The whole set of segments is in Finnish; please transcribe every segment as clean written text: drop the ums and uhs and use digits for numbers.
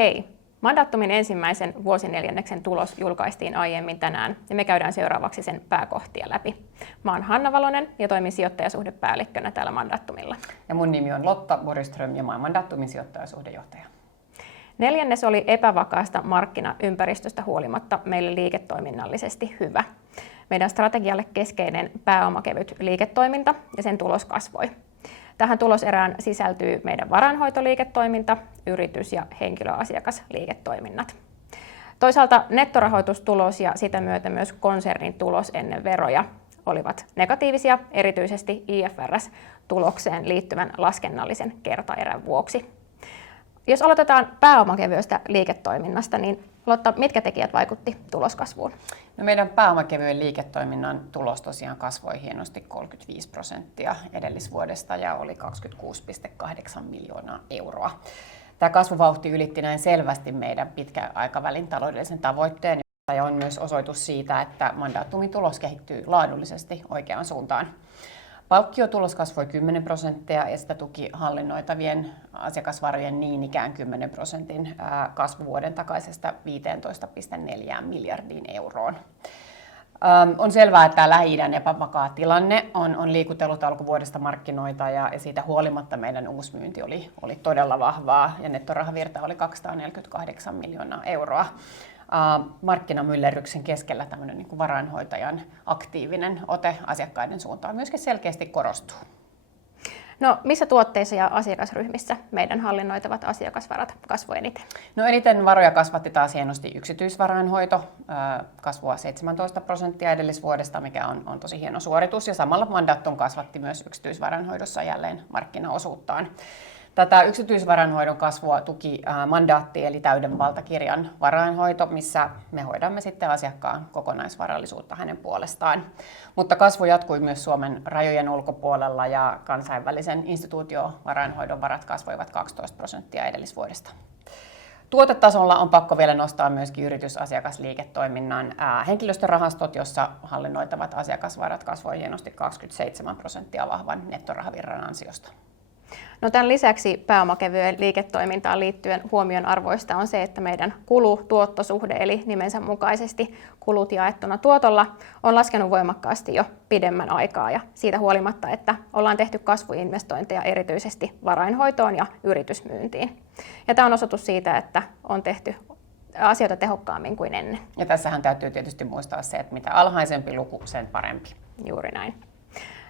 Hei! Mandatumin ensimmäisen vuosineljänneksen tulos julkaistiin aiemmin tänään ja me käydään seuraavaksi sen pääkohtia läpi. Mä oon Hanna Valonen ja toimin sijoittajasuhdepäällikkönä täällä Mandatumilla. Ja mun nimi on Lotta Borgström ja mä oon Mandatumin sijoittajasuhdejohtaja. Neljännes oli epävakaasta markkinaympäristöstä huolimatta meille liiketoiminnallisesti hyvä. Meidän strategialle keskeinen pääomakevyt liiketoiminta ja sen tulos kasvoi. Tähän tuloserään sisältyy meidän varainhoitoliiketoiminta, yritys- ja henkilöasiakasliiketoiminnat. Toisaalta nettorahoitustulos ja sitä myötä myös konsernin tulos ennen veroja olivat negatiivisia, erityisesti IFRS-tulokseen liittyvän laskennallisen kertaerän vuoksi. Jos aloitetaan pääomakevyestä liiketoiminnasta, niin Lotta, mitkä tekijät vaikutti tuloskasvuun? No meidän pääomakevyen liiketoiminnan tulos tosiaan kasvoi hienosti 35% edellisvuodesta ja oli 26,8 miljoonaa euroa. Tämä kasvuvauhti ylitti näin selvästi meidän pitkän aikavälin taloudellisen tavoitteen ja on myös osoitus siitä, että Mandatumin tulos kehittyy laadullisesti oikeaan suuntaan. Palkkiotulos kasvoi 10% ja sitä tuki hallinnoitavien asiakasvarojen niin ikään 10% kasvuvuoden takaisesta 15,4 miljardiin euroon. On selvää, että tämä Lähi-idän epävakaa tilanne on liikutellut alkuvuodesta markkinoita ja siitä huolimatta meidän uusmyynti oli todella vahvaa ja nettorahavirta oli 248 miljoonaa euroa. Markkinamyllerryksen keskellä tämmöinen niin kuin varainhoitajan aktiivinen ote asiakkaiden suuntaan myöskin selkeästi korostuu. No, missä tuotteissa ja asiakasryhmissä meidän hallinnoitavat asiakasvarat kasvoi eniten? No, eniten varoja kasvatti taas hienosti yksityisvarainhoito, kasvua 17% edellisvuodesta, mikä on tosi hieno suoritus, ja samalla Mandatum kasvatti myös yksityisvarainhoidossa jälleen markkinaosuuttaan. Tätä yksityisvarainhoidon kasvua tuki mandaatti eli täyden valtakirjan varainhoito, missä me hoidamme sitten asiakkaan kokonaisvarallisuutta hänen puolestaan. Mutta kasvu jatkui myös Suomen rajojen ulkopuolella ja kansainvälisen instituutiovarainhoidon varat kasvoivat 12% edellisvuodesta. Tuotetasolla on pakko vielä nostaa myöskin yritysasiakasliiketoiminnan henkilöstörahastot, jossa hallinnoitavat asiakasvarat kasvoi hienosti 27% vahvan nettorahavirran ansiosta. No, tämän lisäksi pääomakevyen liiketoimintaan liittyen huomionarvoista on se, että meidän kulu-tuottosuhde, eli nimensä mukaisesti kulut jaettuna tuotolla, on laskenut voimakkaasti jo pidemmän aikaa ja siitä huolimatta, että ollaan tehty kasvuinvestointeja erityisesti varainhoitoon ja yritysmyyntiin. Ja tämä on osoitus siitä, että on tehty asioita tehokkaammin kuin ennen. Ja tässähän täytyy tietysti muistaa se, että mitä alhaisempi luku, sen parempi. Juuri näin.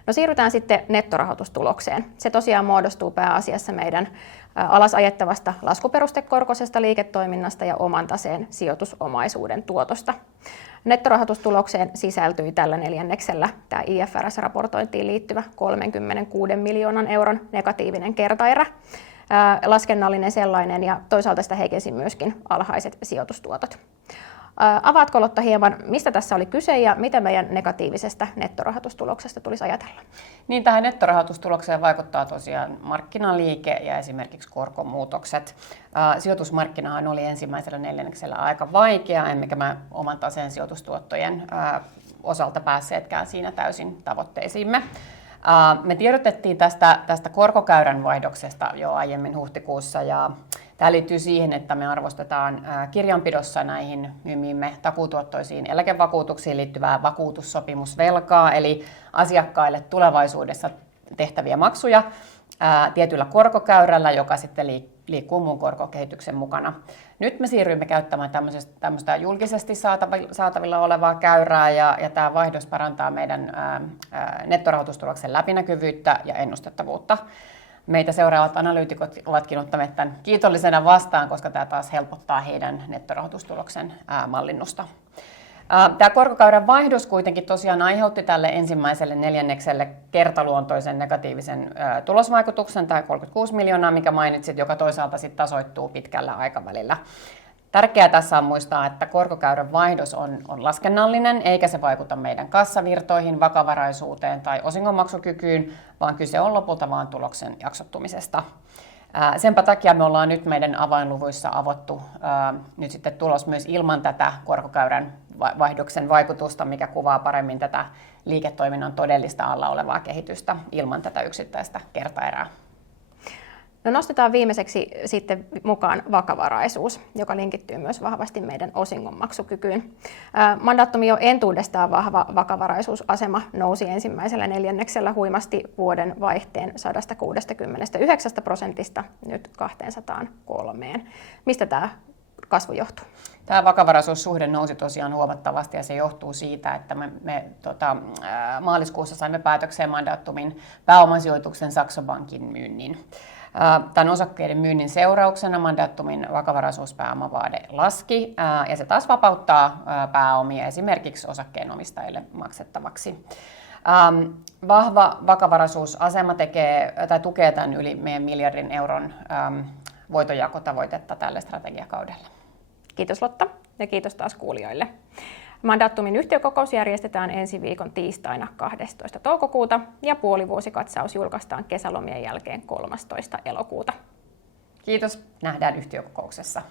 No, siirrytään sitten nettorahoitustulokseen. Se tosiaan muodostuu pääasiassa meidän alasajettavasta laskuperustekorkoisesta liiketoiminnasta ja oman taseen sijoitusomaisuuden tuotosta. Nettorahoitustulokseen sisältyi tällä neljänneksellä tämä IFRS-raportointiin liittyvä 36 miljoonan euron negatiivinen kertaerä, laskennallinen sellainen, ja toisaalta sitä heikensi myöskin alhaiset sijoitustuotot. Avaatko, Lotta, hieman, mistä tässä oli kyse ja mitä meidän negatiivisesta nettorahoitustuloksesta tulisi ajatella? Niin, tähän nettorahoitustulokseen vaikuttaa tosiaan markkinaliike ja esimerkiksi korkomuutokset. Sijoitusmarkkinahan oli ensimmäisellä neljänneksellä aika vaikea, emmekä me oman taseen sijoitustuottojen osalta päässeetkään siinä täysin tavoitteisiimme. Me tiedotettiin tästä korkokäyrän vaihdoksesta jo aiemmin huhtikuussa ja tämä liittyy siihen, että me arvostetaan kirjanpidossa näihin myymiimme takuutuottoisiin eläkevakuutuksiin liittyvää vakuutussopimusvelkaa, eli asiakkaille tulevaisuudessa tehtäviä maksuja tietyllä korkokäyrällä, joka sitten liikkuu muun korkokehityksen mukana. Nyt me siirryimme käyttämään tämmöistä julkisesti saatavilla olevaa käyrää ja tämä vaihdos parantaa meidän nettorahoitustuloksen läpinäkyvyyttä ja ennustettavuutta. Meitä seuraavat analyytikot ovatkin ottaneet tämän kiitollisena vastaan, koska tämä taas helpottaa heidän nettorahoitustuloksen mallinnusta. Tämä korkokäyrän vaihdos kuitenkin tosiaan aiheutti tälle ensimmäiselle neljännekselle kertaluontoisen negatiivisen tulosvaikutuksen, tämä 36 miljoonaa, mikä mainitsit, joka toisaalta sitten tasoittuu pitkällä aikavälillä. Tärkeää tässä on muistaa, että korkokäyrän vaihdos on laskennallinen, eikä se vaikuta meidän kassavirtoihin, vakavaraisuuteen tai osingonmaksukykyyn, vaan kyse on lopulta vain tuloksen jaksottumisesta. Senpä takia me ollaan nyt meidän avainluvuissa avottu nyt sitten tulos myös ilman tätä korkokäyrän vaihdoksen vaikutusta, mikä kuvaa paremmin tätä liiketoiminnan todellista alla olevaa kehitystä ilman tätä yksittäistä kertaerää. No nostetaan viimeiseksi sitten mukaan vakavaraisuus, joka linkittyy myös vahvasti meidän osingonmaksukykyyn. Mandaatumi jo entuudestaan vahva vakavaraisuusasema nousi ensimmäisellä neljänneksellä huimasti vuoden vaihteen 169% nyt 203. Mistä tämä kasvu johtuu? Tämä vakavaraisuussuhde nousi tosiaan huomattavasti ja se johtuu siitä, että me maaliskuussa saimme päätökseen Mandaatumin pääomasijoituksen Saxo Bankin myynnin. Tämän osakkeiden myynnin seurauksena Mandaatumin vakavaraisuuspääomavaade laski ja se taas vapauttaa pääomia esimerkiksi osakkeenomistajille maksettavaksi. Vahva vakavaraisuusasema tukee tämän yli meidän miljardin euron voitonjakotavoitetta tällä strategiakaudella. Kiitos Lotta ja kiitos taas kuulijoille. Mandaatumin yhtiökokous järjestetään ensi viikon tiistaina 12. toukokuuta ja puolivuosikatsaus julkaistaan kesälomien jälkeen 13. elokuuta. Kiitos, nähdään yhtiökokouksessa.